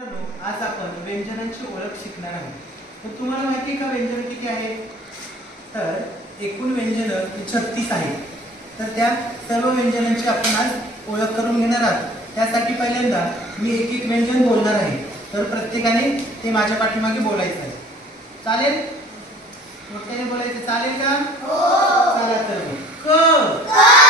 आज आपण व्यंजनांची ओळख शिकणार आहोत. तर तुम्हाला माहिती आहे का व्यंजन किती आहेत? तर एकूण व्यंजन 36 आहेत. तर त्या सर्व व्यंजनांची आपण आज ओळख करून घेणार आहोत. त्यासाठी पहिल्यांदा मी एक एक व्यंजन बोलणार आहे. तर प्रत्येकाने ते माझ्या पाठीमागे बोलायचं आहे. चालेल? मोठ्याने बोलायचं चालेल का? हो. चला तर क